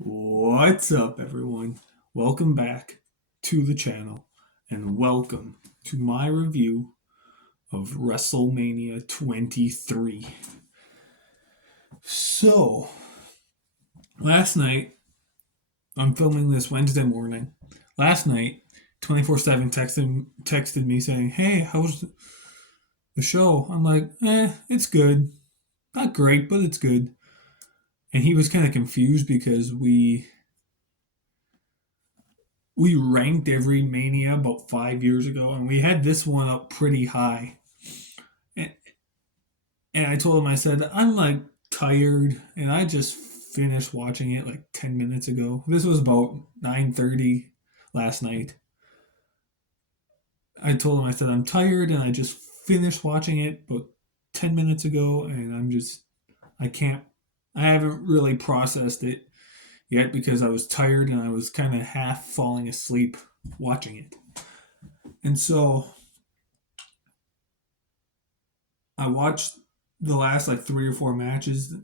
What's up, everyone? Welcome back to the channel and welcome to my review of WrestleMania 23. So, last night, I'm filming this Wednesday morning. Last night, 24/7 texted me saying, "Hey, how's the show?" I'm like, it's good. Not great, but it's good. And he was kind of confused because we ranked every Mania about 5 years ago, and we had this one up pretty high. And, and I told him, I said, I'm like tired, and I just finished watching it like 10 minutes ago. This was about 9:30 last night. I told him, I said, I'm tired, and I just finished watching it about 10 minutes ago, and I can't, I haven't really processed it yet because I was tired and I was kind of half falling asleep watching it. And so I watched the last like three or four matches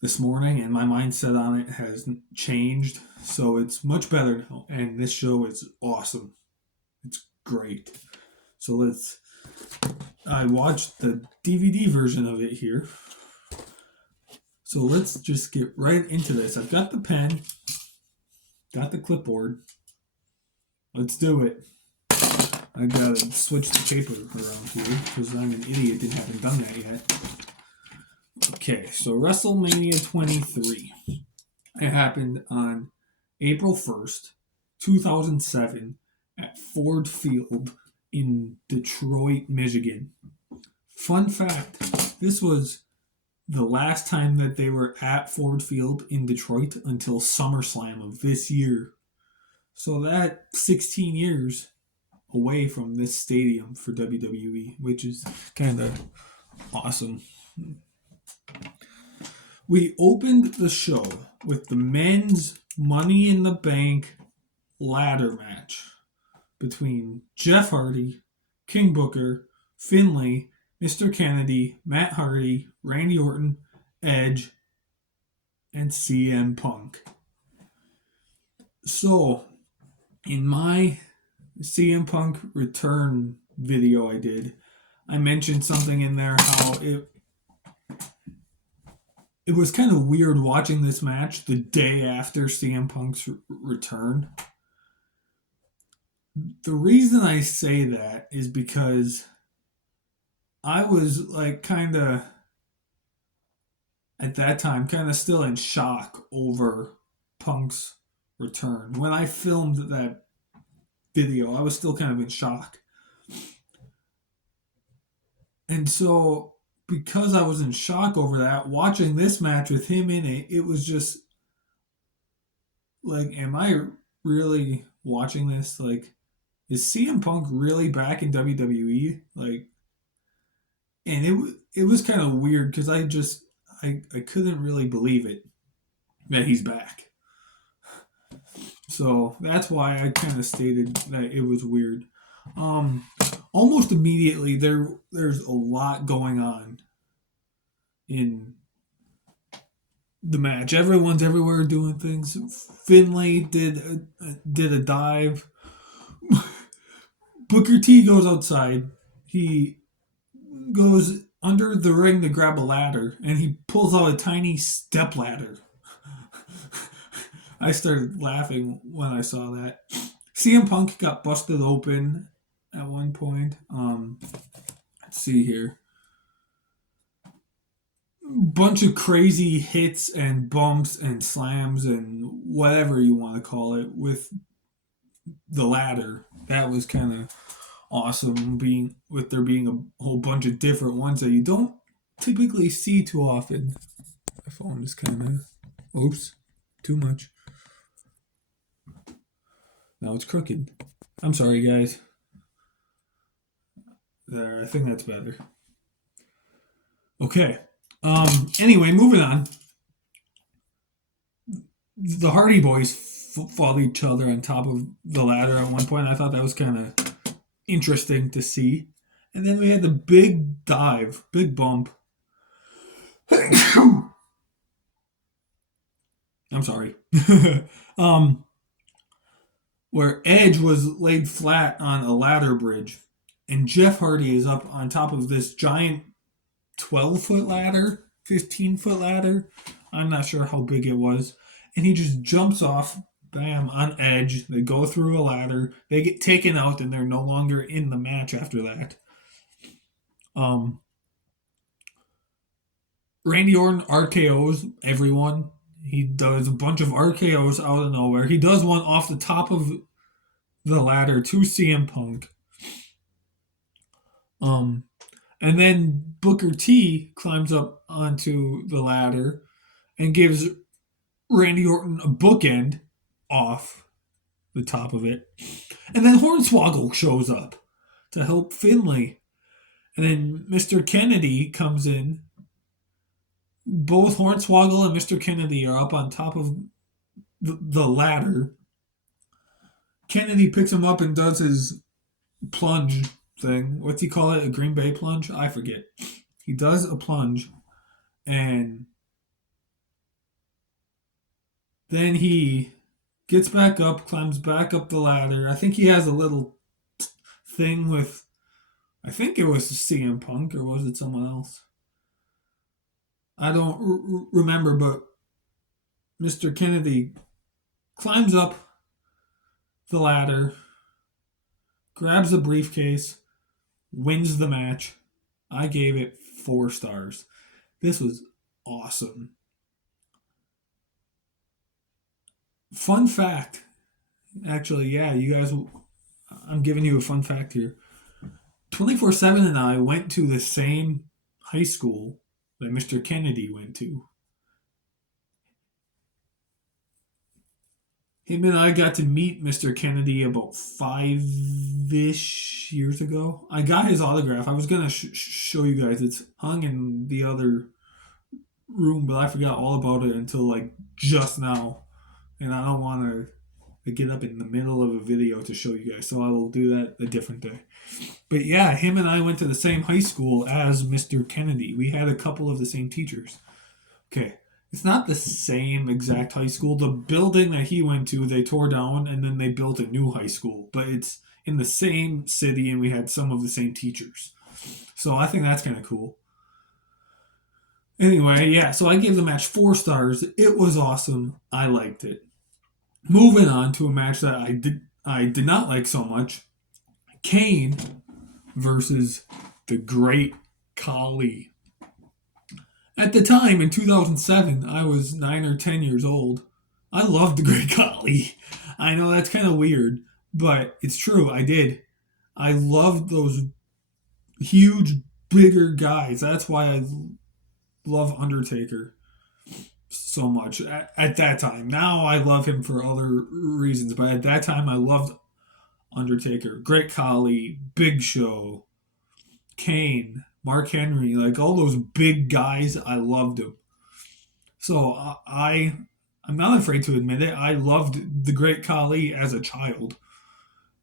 this morning, and my mindset on it has changed. So it's much better now, and this show is awesome. It's great. So I watched the DVD version of it here. So let's just get right into this. I've got the pen, got the clipboard. Let's do it. I gotta switch the paper around here because I'm an idiot and haven't done that yet. Okay, so WrestleMania 23. It happened on April 1st, 2007, at Ford Field in Detroit, Michigan. Fun fact, this was the last time that they were at Ford Field in Detroit until SummerSlam of this year. So that 16 years away from this stadium for WWE, which is kind of awesome. We opened the show with the men's Money in the Bank ladder match between Jeff Hardy, King Booker, Finlay, Mr. Kennedy, Matt Hardy, Randy Orton, Edge, and CM Punk. So, in my CM Punk return video I did, I mentioned something in there how it was kind of weird watching this match the day after CM Punk's return. The reason I say that is because I was like kind of at that time kind of still in shock over Punk's return. When I filmed that video, I was still kind of in shock. And so because I was in shock over that, watching this match with him in it, it was just like, am I really watching this? Like, is CM Punk really back in WWE? Like, and it was kind of weird because I couldn't really believe it that he's back. So that's why I kind of stated that it was weird. Almost immediately there's a lot going on in the match. Everyone's everywhere doing things. Finlay did a dive. Booker T goes outside. He goes under the ring to grab a ladder, and he pulls out a tiny step ladder. I started laughing when I saw that. CM Punk got busted open at one point. Let's see here. Bunch of crazy hits and bumps and slams and whatever you want to call it with the ladder. That was kind of awesome, being with there being a whole bunch of different ones that you don't typically see too often. My phone is kind of, oops, too much. Now it's crooked. I'm sorry, guys. There, I think that's better. Okay. Anyway, moving on. The Hardy Boys fought each other on top of the ladder at one point. I thought that was kind of interesting to see. And then we had the big dive, big bump I'm sorry. um, where Edge was laid flat on a ladder bridge, and Jeff Hardy is up on top of this giant 12-foot ladder, 15-foot ladder. I'm not sure how big it was. And he just jumps off, bam, on Edge. They go through a ladder. They get taken out, and they're no longer in the match after that. Um, Randy Orton RKO's everyone. He does a bunch of RKO's out of nowhere. He does one off the top of the ladder to CM Punk. Um, and then Booker T climbs up onto the ladder and gives Randy Orton a bookend off the top of it. And then Hornswoggle shows up to help Finlay. And then Mr. Kennedy comes in. Both Hornswoggle and Mr. Kennedy are up on top of the ladder. Kennedy picks him up and does his plunge thing. What's he call it? A Green Bay plunge? I forget. He does a plunge, and then he gets back up, climbs back up the ladder. I think he has a little thing with, I think it was CM Punk, or was it someone else? I don't remember, but Mr. Kennedy climbs up the ladder, grabs the briefcase, wins the match. I gave it 4 stars. This was awesome. Fun fact. Actually, yeah, you guys, I'm giving you a fun fact here. 24/7 and I went to the same high school that Mr. Kennedy went to. Him and I got to meet Mr. Kennedy about 5-ish years ago. I got his autograph. I was going to show you guys. It's hung in the other room, but I forgot all about it until like just now. And I don't want to get up in the middle of a video to show you guys, so I will do that a different day. But yeah, him and I went to the same high school as Mr. Kennedy. We had a couple of the same teachers. Okay, it's not the same exact high school. The building that he went to, they tore down and then they built a new high school. But it's in the same city and we had some of the same teachers. So I think that's kind of cool. Anyway, yeah, so I gave the match 4 stars. It was awesome. I liked it. Moving on to a match that I did not like so much. Kane versus the Great Khali. At the time, in 2007, I was 9 or 10 years old. I loved the Great Khali. I know that's kind of weird, but it's true. I did. I loved those huge, bigger guys. That's why I love Undertaker so much at that time. Now I love him for other reasons, but at that time I loved Undertaker, Great Khali, Big Show, Kane, Mark Henry, like all those big guys. I loved them. So I'm not afraid to admit it. I loved the Great Khali as a child.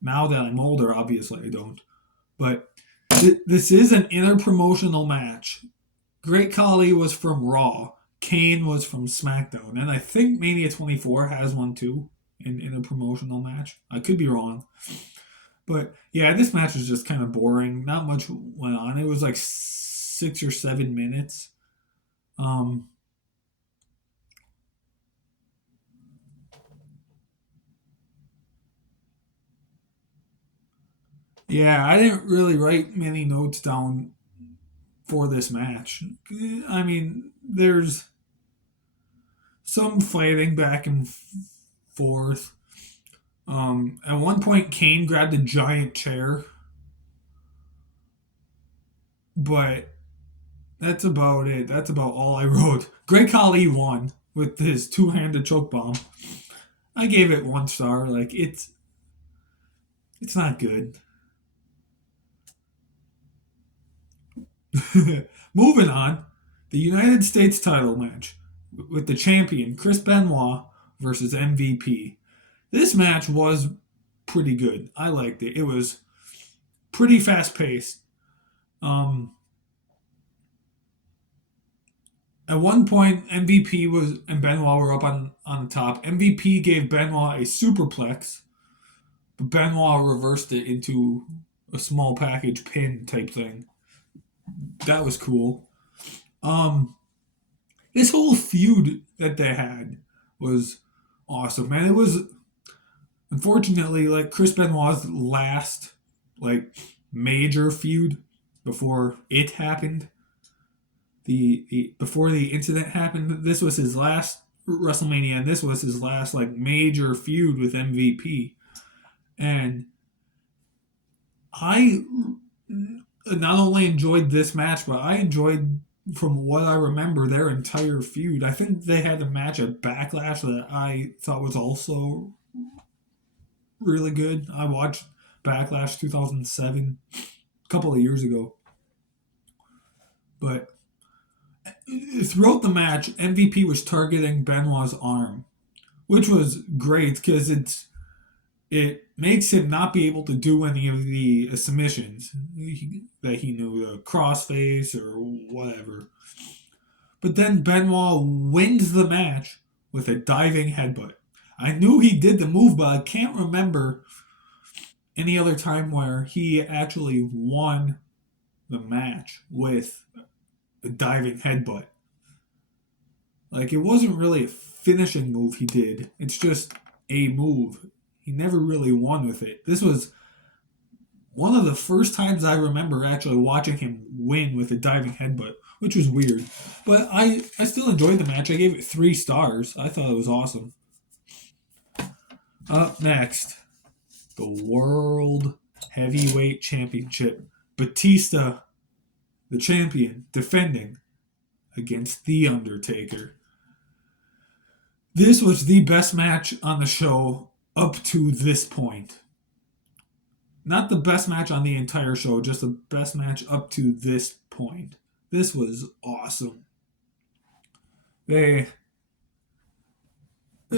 Now that I'm older, obviously I don't. But this is an interpromotional match. Great Khali was from Raw. Kane was from SmackDown. And I think Mania 24 has one too in a promotional match. I could be wrong. But yeah, this match was just kind of boring. Not much went on. It was like 6 or 7 minutes. Um, yeah, I didn't really write many notes down for this match. I mean, there's some fighting back and forth. At one point, Kane grabbed a giant chair, but that's about it. That's about all I wrote. Great Khali won with his two-handed choke bomb. I gave it 1 star. Like it's not good. Moving on, the United States title match with the champion Chris Benoit versus MVP. This match was pretty good. I liked it. It was pretty fast paced. Um, At one point, MVP was and Benoit were up on the top. MVP gave Benoit a superplex, but Benoit reversed it into a small package pin type thing. That was cool. Um, this whole feud that they had was awesome, man. It was unfortunately like Chris Benoit's last like major feud before it happened. The before the incident happened, this was his last WrestleMania, and this was his last like major feud with MVP. And I not only enjoyed this match, but I enjoyed, from what I remember, their entire feud. I think they had a match at Backlash that I thought was also really good. I watched Backlash 2007 a couple of years ago. But throughout the match, MVP was targeting Benoit's arm, which was great because it makes him not be able to do any of the submissions that he knew, the crossface or whatever. But then Benoit wins the match with a diving headbutt. I knew he did the move, but I can't remember any other time where he actually won the match with a diving headbutt. Like, it wasn't really a finishing move he did, it's just a move. He never really won with it. This was one of the first times I remember actually watching him win with a diving headbutt, which was weird. But I still enjoyed the match. I gave it 3 stars. I thought it was awesome. Up next, the World Heavyweight Championship. Batista, the champion, defending against The Undertaker. This was the best match on the show up to this point. Not the best match on the entire show, just the best match up to this point. This was awesome. They,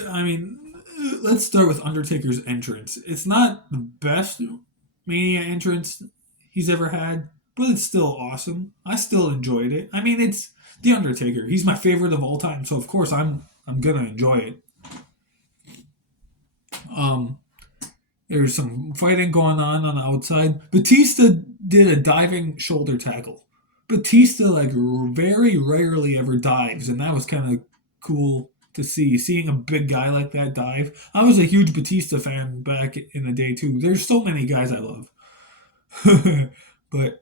I mean, let's start with Undertaker's entrance. It's not the best Mania entrance he's ever had, but it's still awesome. I still enjoyed it. I mean, it's The Undertaker. He's my favorite of all time, so of course I'm gonna enjoy it. Um, There's some fighting going on the outside. Batista did a diving shoulder tackle. Batista like very rarely ever dives, and that was kind of cool to see. Seeing a big guy like that dive. I was a huge Batista fan back in the day too. There's so many guys I love. But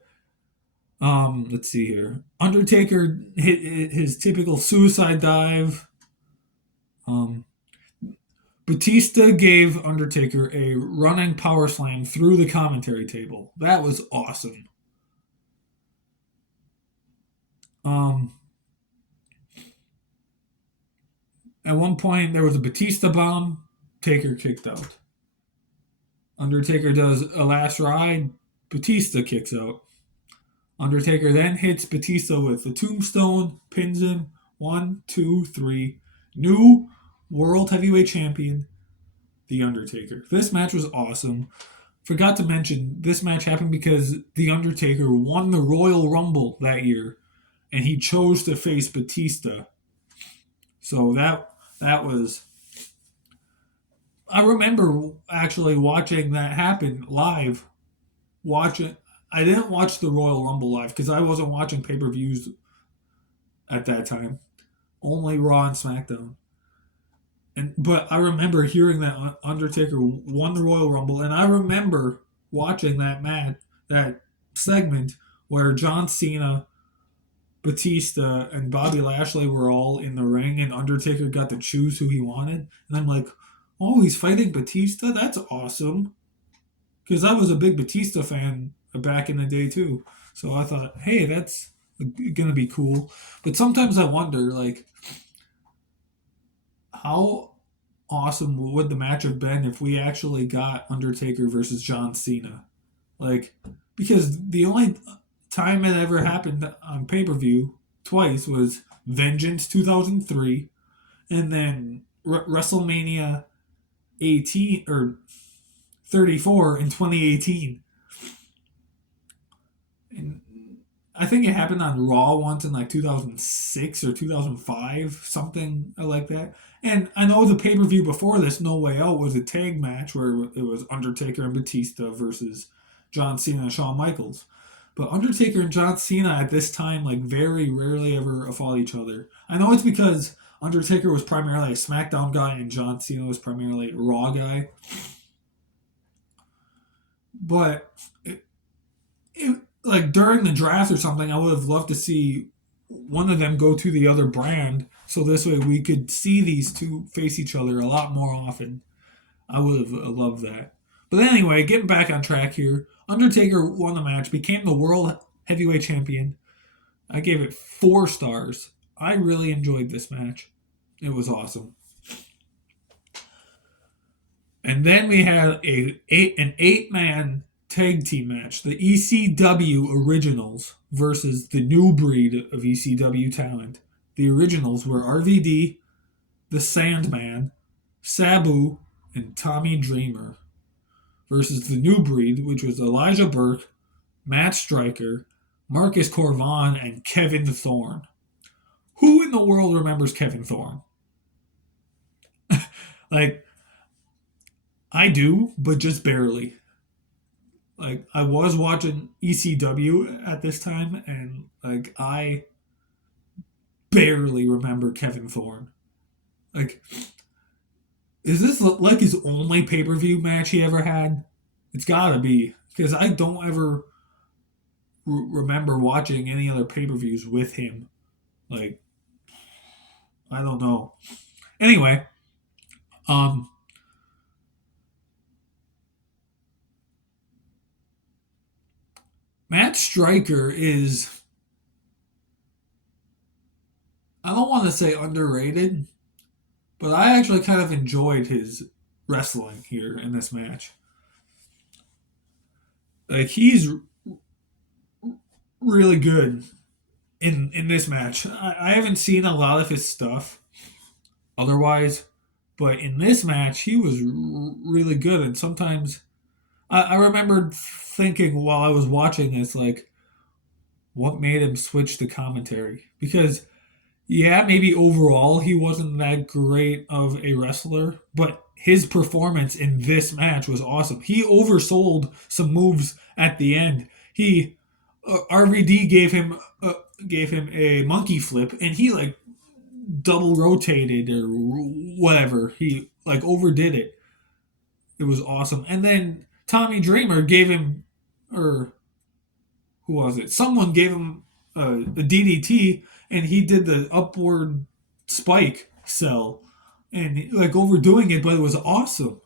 let's see here. Undertaker hit his typical suicide dive. Um, Batista gave Undertaker a running power slam through the commentary table. That was awesome. Um, at one point, there was a Batista bomb. Taker kicked out. Undertaker does a last ride. Batista kicks out. Undertaker then hits Batista with the tombstone, pins him. 1, 2, 3. New World Heavyweight Champion, The Undertaker. This match was awesome. Forgot to mention, this match happened because The Undertaker won the Royal Rumble that year, and he chose to face Batista. So that was. I remember actually watching that happen live. Watching, I didn't watch the Royal Rumble live because I wasn't watching pay-per-views at that time. Only Raw and SmackDown. But I remember hearing that Undertaker won the Royal Rumble, and I remember watching that match, that segment where John Cena, Batista, and Bobby Lashley were all in the ring, and Undertaker got to choose who he wanted. And I'm like, oh, he's fighting Batista? That's awesome. Because I was a big Batista fan back in the day too. So I thought, hey, that's gonna be cool. But sometimes I wonder, like, how awesome would the match have been if we actually got Undertaker versus John Cena? Like, because the only time it ever happened on pay per view twice was Vengeance 2003, and then WrestleMania 18 or 34 in 2018. And I think it happened on Raw once in like 2006 or 2005, something like that. And I know the pay per view before this, No Way Out, was a tag match where it was Undertaker and Batista versus John Cena and Shawn Michaels. But Undertaker and John Cena at this time, like, very rarely ever fought each other. I know it's because Undertaker was primarily a SmackDown guy and John Cena was primarily a Raw guy. But like during the draft or something, I would have loved to see one of them go to the other brand, so this way we could see these two face each other a lot more often. I would have loved that. But anyway, getting back on track here, Undertaker won the match, became the world heavyweight champion. I gave it 4 stars. I really enjoyed this match. It was awesome. And then we had an 8-man tag team match, the ECW Originals versus the new breed of ECW talent. The Originals were RVD, the Sandman, Sabu, and Tommy Dreamer versus the new breed, which was Elijah Burke, Matt Striker, Marcus Corvan, and Kevin Thorne. Who in the world remembers Kevin Thorne? Like, I do, but just barely. Like, I was watching ECW at this time, and like I barely remember Kevin Thorne. Like, is this like his only pay per view match he ever had? It's gotta be because I don't ever remember watching any other pay per views with him. Like, I don't know. Anyway, um, Matt Striker is, I don't want to say underrated, but I actually kind of enjoyed his wrestling here in this match. Like, he's really good in this match. I haven't seen a lot of his stuff otherwise, but in this match he was really good. And sometimes I remember thinking while I was watching this, like, what made him switch to commentary? Because yeah, maybe overall he wasn't that great of a wrestler, but his performance in this match was awesome. He oversold some moves at the end. He RVD gave him a monkey flip, and he like double rotated or whatever. He like overdid it. It was awesome. And then Tommy Dreamer gave him, or who was it? Someone gave him a DDT, and he did the upward spike cell, and like overdoing it, but it was awesome.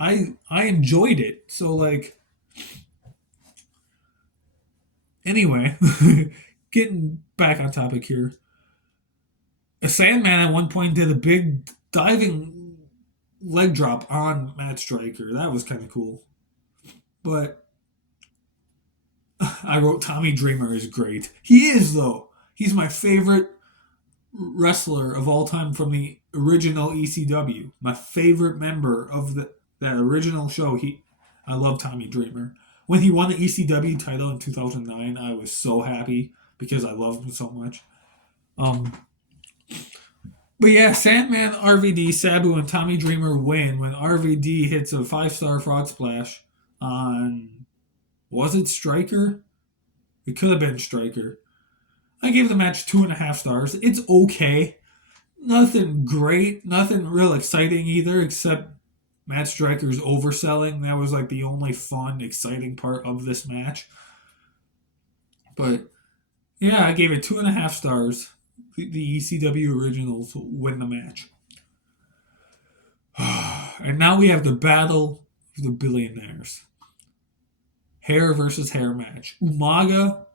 I enjoyed it. So like, anyway, getting back on topic here. A Sandman at one point did a big diving leg drop on Matt Striker. That was kind of cool. But I wrote Tommy Dreamer is great. He is though. He's my favorite wrestler of all time from the original ECW. My favorite member of that original show. I love Tommy Dreamer. When he won the ECW title in 2009, I was so happy because I loved him so much. Um, but yeah, Sandman, RVD, Sabu, and Tommy Dreamer win when RVD hits a 5-star frog splash on, was it Striker? It could have been Striker. I gave the match 2.5 stars. It's okay. Nothing great, nothing real exciting either, except Matt Striker's overselling. That was like the only fun, exciting part of this match. But yeah, I gave it 2.5 stars. The ECW Originals win the match. And now we have the Battle of the Billionaires. Hair versus hair match. Umaga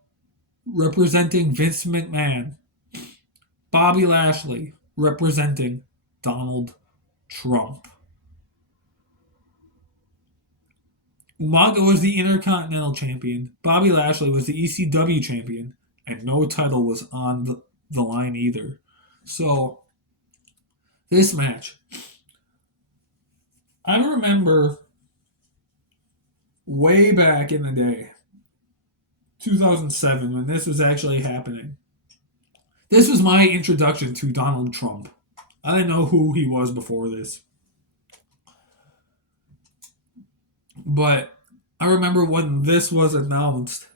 representing Vince McMahon. Bobby Lashley representing Donald Trump. Umaga was the Intercontinental Champion. Bobby Lashley was the ECW Champion. And no title was on the line either. So, this match. I remember way back in the day, 2007 when this was actually happening. This was my introduction to Donald Trump. I didn't know who he was before this. But I remember when this was announced,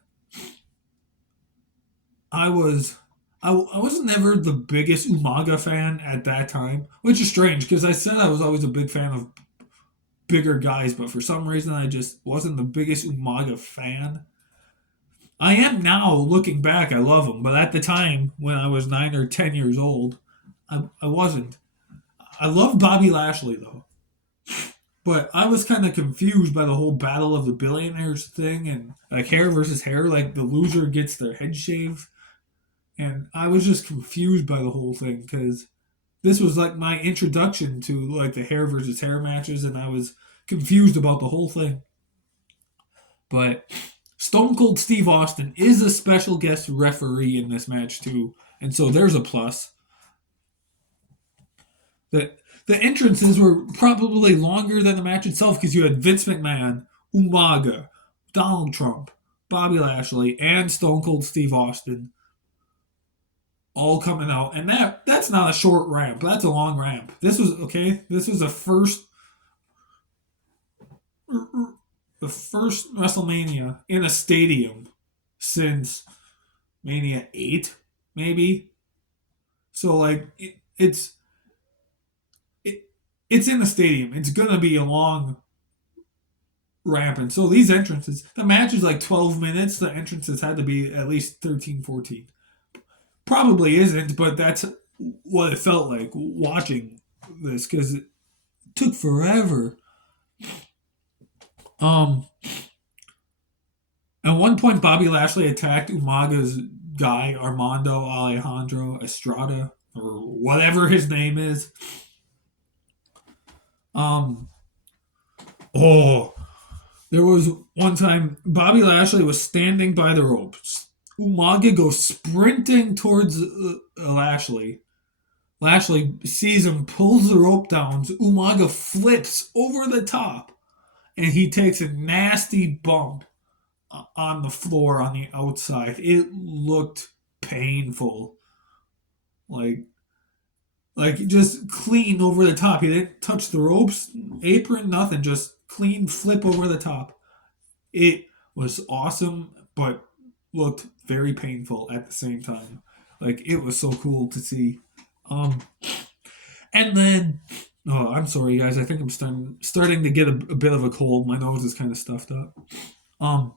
I was I was never the biggest Umaga fan at that time, which is strange because I said I was always a big fan of bigger guys, but for some reason I just wasn't the biggest Umaga fan. I am now looking back, I love him, but at the time when I was 9 or 10 years old, I wasn't. I love Bobby Lashley though, but I was kind of confused by the whole battle of the billionaires thing and like hair versus hair, like the loser gets their head shaved, and I was just confused by the whole thing because this was like my introduction to like the hair versus hair matches, and I was confused about the whole thing. But Stone Cold Steve Austin is a special guest referee in this match too, and so there's a plus. The the entrances were probably longer than the match itself because you had Vince McMahon, Umaga, Donald Trump, Bobby Lashley, and Stone Cold Steve Austin all coming out, and that's not a short ramp. That's a long ramp. This was okay. This was the first WrestleMania in a stadium since Mania 8, maybe. So like it, it's in the stadium. It's gonna be a long ramp, and so these entrances, the match is like 12 minutes. The entrances had to be at least 13, 14. Probably isn't, but that's what it felt like watching this because it took forever. Um, at one point, Bobby Lashley attacked Umaga's guy, Armando Alejandro Estrada, or whatever his name is. Um, oh, there was one time Bobby Lashley was standing by the ropes. Umaga goes sprinting towards Lashley. Lashley sees him, pulls the rope down. Umaga flips over the top, and he takes a nasty bump on the floor on the outside. It looked painful. Like just clean over the top. He didn't touch the ropes, apron, nothing. Just clean flip over the top. It was awesome, but looked very painful at the same time. Like it was so cool to see. Um, and then, oh, I'm sorry, guys. I think I'm starting to get a bit of a cold. My nose is kind of stuffed up. Um,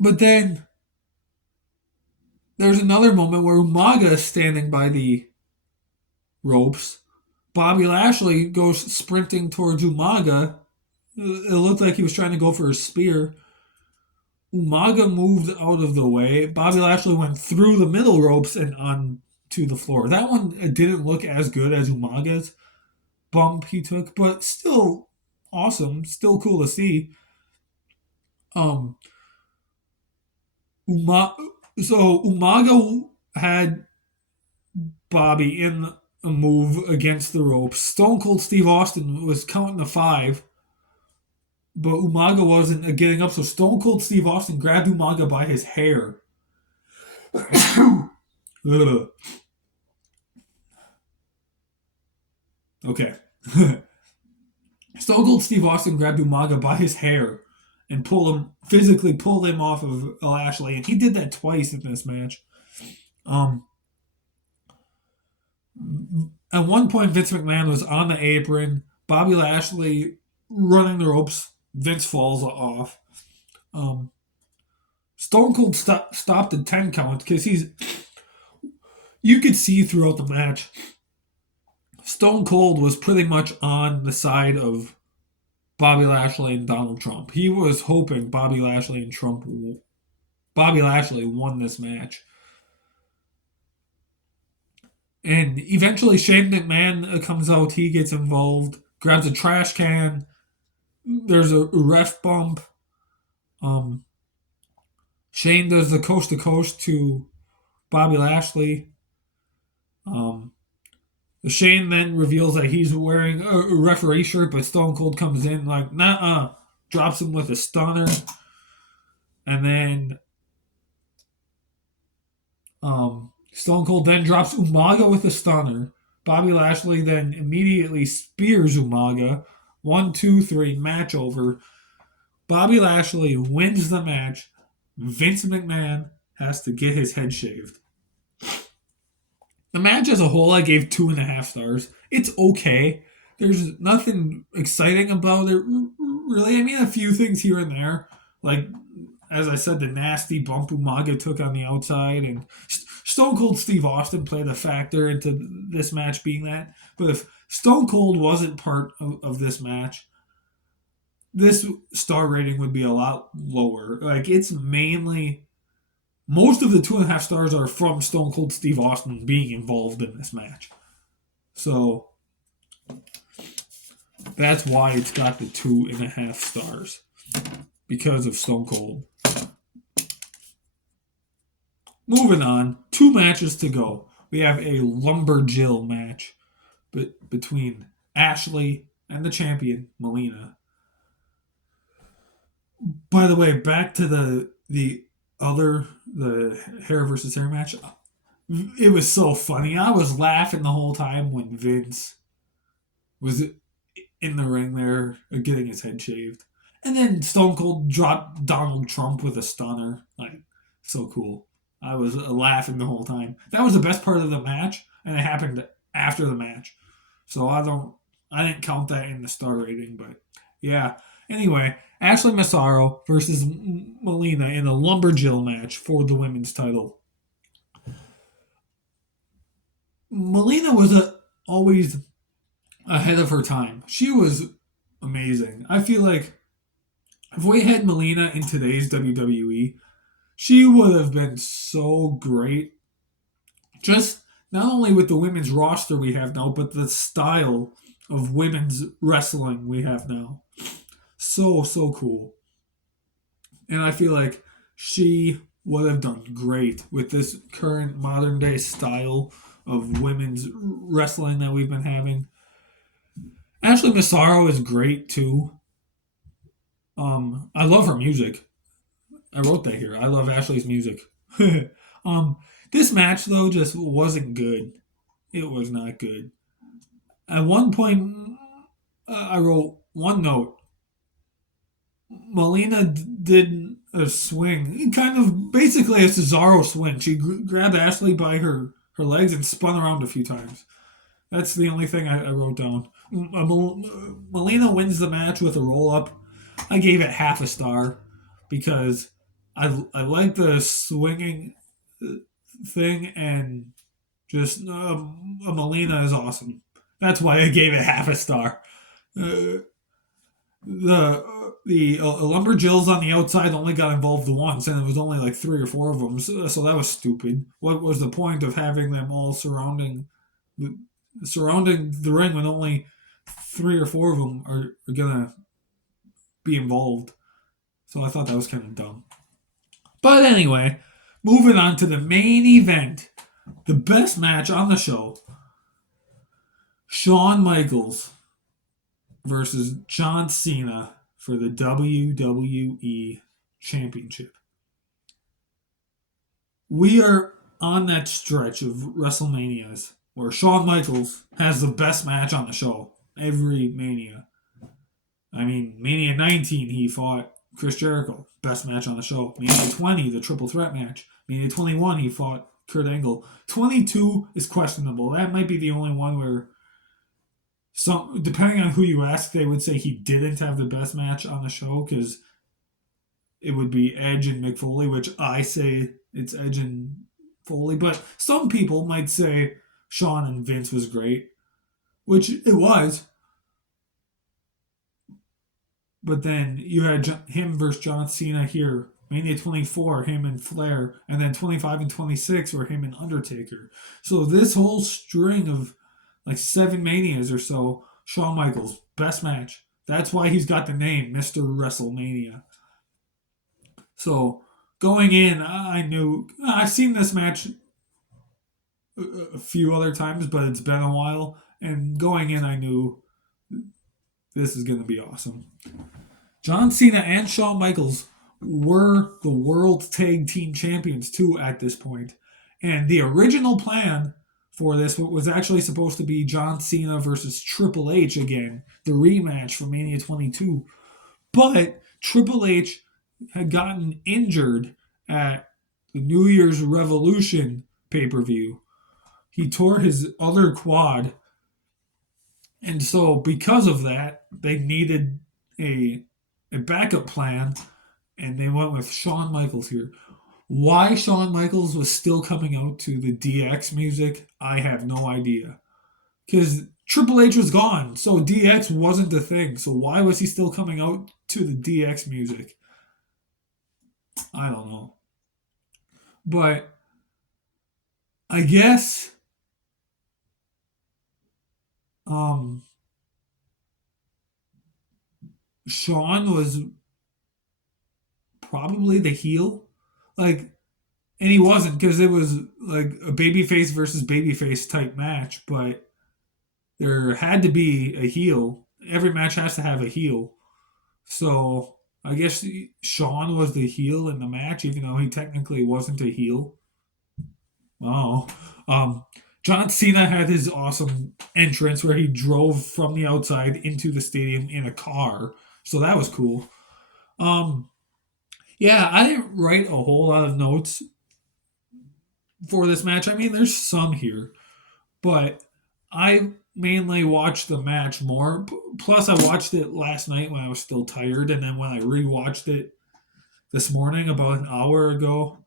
but then there's another moment where Umaga is standing by the ropes. Bobby Lashley goes sprinting towards Umaga. It looked like he was trying to go for a spear. Umaga moved out of the way. Bobby Lashley went through the middle ropes and onto the floor. That one didn't look as good as Umaga's bump he took, but still awesome. Still cool to see. Um, Umaga had Bobby in a move against the ropes. Stone Cold Steve Austin was counting the 5, but Umaga wasn't getting up, so Stone Cold Steve Austin grabbed Umaga by his hair. Okay. Stone Cold Steve Austin grabbed Umaga by his hair and physically pulled him off of Lashley, and he did that twice in this match. At one point, Vince McMahon was on the apron. Bobby Lashley running the ropes. Vince falls off. Stone Cold stopped the 10 count because you could see throughout the match, Stone Cold was pretty much on the side of Bobby Lashley and Donald Trump. He was hoping Bobby Lashley won this match. And eventually Shane McMahon comes out, he gets involved, grabs a trash can. There's a ref bump. Shane does the coast to coast to Bobby Lashley. Shane then reveals that he's wearing a referee shirt, but Stone Cold comes in like, nah, drops him with a stunner. And then Stone Cold then drops Umaga with a stunner. Bobby Lashley then immediately spears Umaga. 1, 2, 3, match over. Bobby Lashley wins the match. Vince McMahon has to get his head shaved. The match as a whole, I gave 2.5 stars. It's okay. There's nothing exciting about it, really. I mean, a few things here and there. Like, as I said, the nasty bump Umaga took on the outside, and Stone Cold Steve Austin played a factor into this match being that. But if Stone Cold wasn't part of this match, this star rating would be a lot lower. Like, it's mainly most of the 2.5 stars are from Stone Cold Steve Austin being involved in this match. So that's why it's got the 2.5 stars. Because of Stone Cold. Moving on, 2 matches to go. We have a Lumberjill match between Ashley and the champion, Melina. By the way, back to the hair versus hair match. It was so funny. I was laughing the whole time when Vince was in the ring there getting his head shaved. And then Stone Cold dropped Donald Trump with a stunner. Like, so cool. I was laughing the whole time. That was the best part of the match, and it happened after the match. So I didn't count that in the star rating, but yeah. Anyway, Ashley Massaro versus Melina in a Lumberjill match for the women's title. Melina was always ahead of her time. She was amazing. I feel like if we had Melina in today's WWE, she would have been so great. Just not only with the women's roster we have now, but the style of women's wrestling we have now. So, so cool. And I feel like she would have done great with this current modern day style of women's wrestling that we've been having. Ashley Massaro is great too. I love her music. I wrote that here. I love Ashley's music. um, this match though just wasn't good. It was not good. At one point, I wrote one note. Melina did a swing, kind of basically a Cesaro swing. She grabbed Ashley by her legs and spun around a few times. That's the only thing I wrote down. Melina wins the match with a roll up. I gave it half a star because I like the swinging thing, and just Melina is awesome. That's why I gave it half a star. The Lumberjills on the outside only got involved once, and it was only like 3 or 4 of them, so that was stupid. What was the point of having them all surrounding the ring when only 3 or 4 of them are gonna be involved? So I thought that was kind of dumb. But anyway, moving on to the main event, the best match on the show: Shawn Michaels versus John Cena for the WWE Championship. We are on that stretch of WrestleManias where Shawn Michaels has the best match on the show every Mania. I mean, Mania 19, he fought Chris Jericho, best match on the show. Mania 20, the triple threat match. Mania 21, he fought Kurt Angle. 22 is questionable. That might be the only one where depending on who you ask, they would say he didn't have the best match on the show, because it would be Edge and Mick Foley, which I say it's Edge and Foley. But some people might say Shawn and Vince was great, which it was. But then you had him versus John Cena here. Mania 24, him and Flair. And then 25 and 26 were him and Undertaker. So this whole string of like 7 Manias or so, Shawn Michaels, best match. That's why he's got the name Mr. WrestleMania. So going in, I knew I've seen this match a few other times, but it's been a while. And going in, I knew this is going to be awesome. John Cena and Shawn Michaels were the World Tag Team Champions too at this point. And the original plan for this was actually supposed to be John Cena versus Triple H again, the rematch for Mania 22. But Triple H had gotten injured at the New Year's Revolution pay per view. He tore his other quad, and so because of that, they needed a a backup plan, and they went with Shawn Michaels here. Why Shawn Michaels was still coming out to the DX music, I have no idea. Because Triple H was gone, so DX wasn't the thing. So why was he still coming out to the DX music? I don't know. But I guess um, Shawn was probably the heel. Like, and he wasn't because it was like a babyface versus babyface type match, but there had to be a heel. Every match has to have a heel. So I guess Shawn was the heel in the match, even though he technically wasn't a heel. Oh, um, John Cena had his awesome entrance where he drove from the outside into the stadium in a car. So that was cool. Um, yeah, I didn't write a whole lot of notes for this match. I mean, there's some here, but I mainly watched the match more. Plus, I watched it last night when I was still tired, and then when I rewatched it this morning about an hour ago,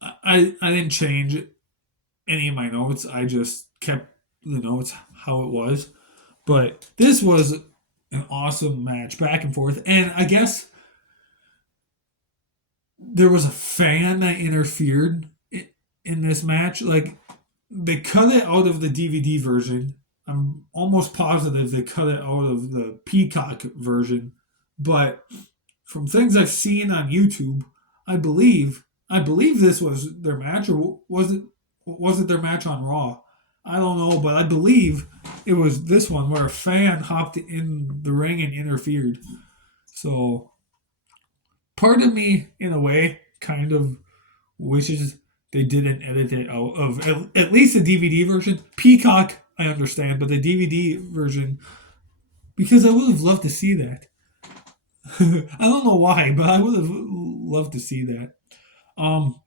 I didn't change any of my notes. I just kept the notes how it was. But this was an awesome match, back and forth. And I guess there was a fan that interfered in this match. Like, they cut it out of the DVD version. I'm almost positive they cut it out of the Peacock version. But from things I've seen on YouTube, I believe I believe this was their match, or was it their match on Raw? I don't know, but I believe it was this one where a fan hopped in the ring and interfered. So part of me, in a way, kind of wishes they didn't edit it out of at least the DVD version. Peacock, I understand, but the DVD version, because I would have loved to see that. I don't know why, but I would have loved to see that. Um,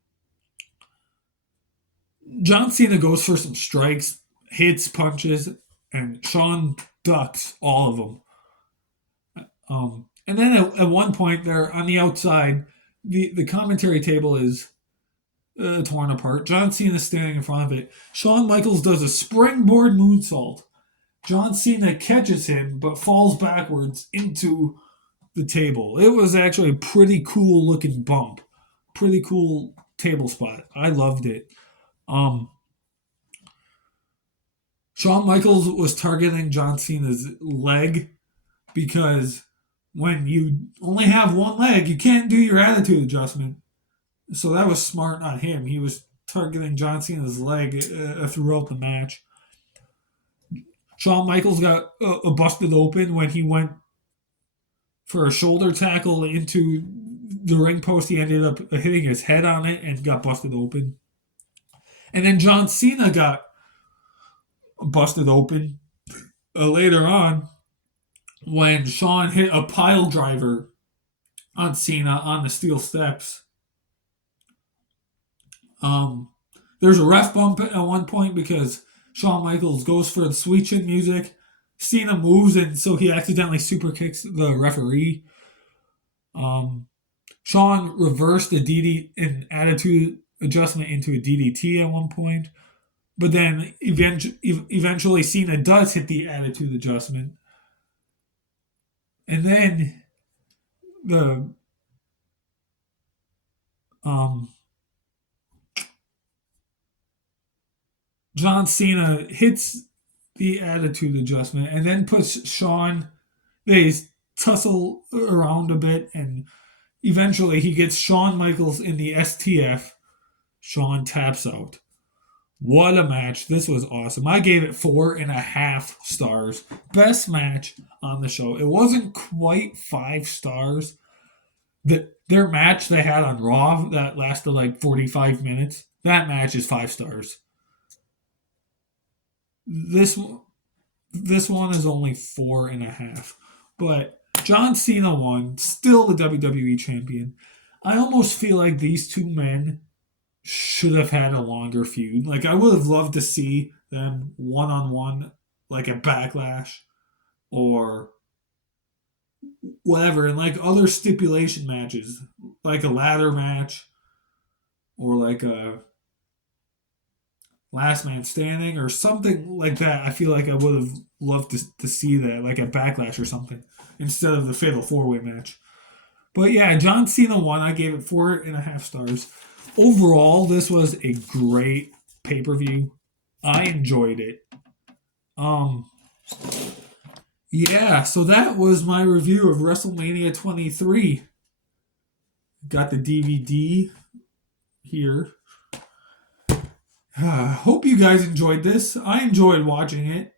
John Cena goes for some strikes, hits, punches, and Shawn ducks all of them. And then at one point, they're on the outside. The commentary table is torn apart. John Cena standing in front of it. Shawn Michaels does a springboard moonsault. John Cena catches him, but falls backwards into the table. It was actually a pretty cool looking bump. Pretty cool table spot. I loved it. Um, Shawn Michaels was targeting John Cena's leg because when you only have one leg, you can't do your attitude adjustment. So that was smart on him. He was targeting John Cena's leg throughout the match. Shawn Michaels got busted open when he went for a shoulder tackle into the ring post. He ended up hitting his head on it and got busted open. And then John Cena got busted open later on when Shawn hit a pile driver on Cena on the steel steps. Um, there's a ref bump at one point because Shawn Michaels goes for the sweet chin music. Cena moves, and so he accidentally super kicks the referee. Um, Shawn reversed a DD an attitude adjustment into a DDT at one point, but then eventually Cena does hit the attitude adjustment, and then the um, John Cena hits the attitude adjustment and then puts Shawn. They tussle around a bit, and eventually he gets Shawn Michaels in the STF. Shawn taps out. What a match. This was awesome. I gave it 4.5 stars. Best match on the show. It wasn't quite 5 stars. Their match they had on Raw that lasted like 45 minutes, that match is 5 stars. This this one is only 4.5. But John Cena won, still the WWE champion. I almost feel like these two men should have had a longer feud. Like I would have loved to see them one on one, like a Backlash or whatever, and like other stipulation matches, like a ladder match or like a last man standing or something like that. I feel like I would have loved to see that, like a Backlash or something, instead of the Fatal 4-Way match. But yeah, John Cena won. I gave it 4.5 stars. Overall, this was a great pay per view. I enjoyed it. Um, yeah, so that was my review of WrestleMania 23. Got the DVD here. Hope you guys enjoyed this. I enjoyed watching it.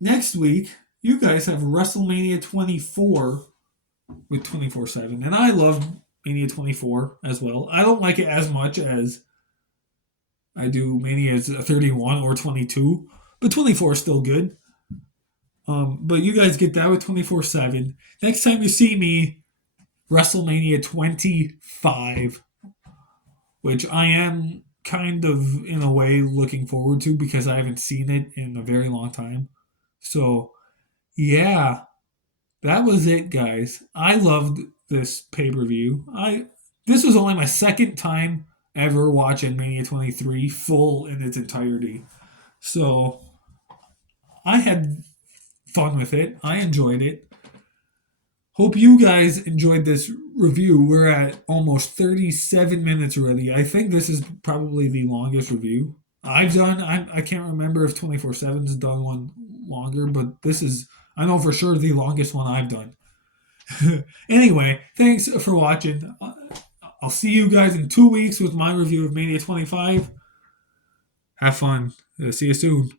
Next week, you guys have WrestleMania 24 with 24/7, and I love Mania 24 as well. I don't like it as much as I do Mania 31 or 22, but 24 is still good. But you guys get that with 24/7. Next time you see me, WrestleMania 25, which I am kind of in a way looking forward to because I haven't seen it in a very long time. So, yeah, that was it, guys. I loved this pay per view. I This was only my second time ever watching Mania 23 full in its entirety. So I had fun with it. I enjoyed it. Hope you guys enjoyed this review. We're at almost 37 minutes already. I think this is probably the longest review I've done. I can't remember if 24/7's done one longer, but this is, I know for sure, the longest one I've done. Anyway, thanks for watching. I'll see you guys in 2 weeks with my review of Mania 25. Have fun. See you soon.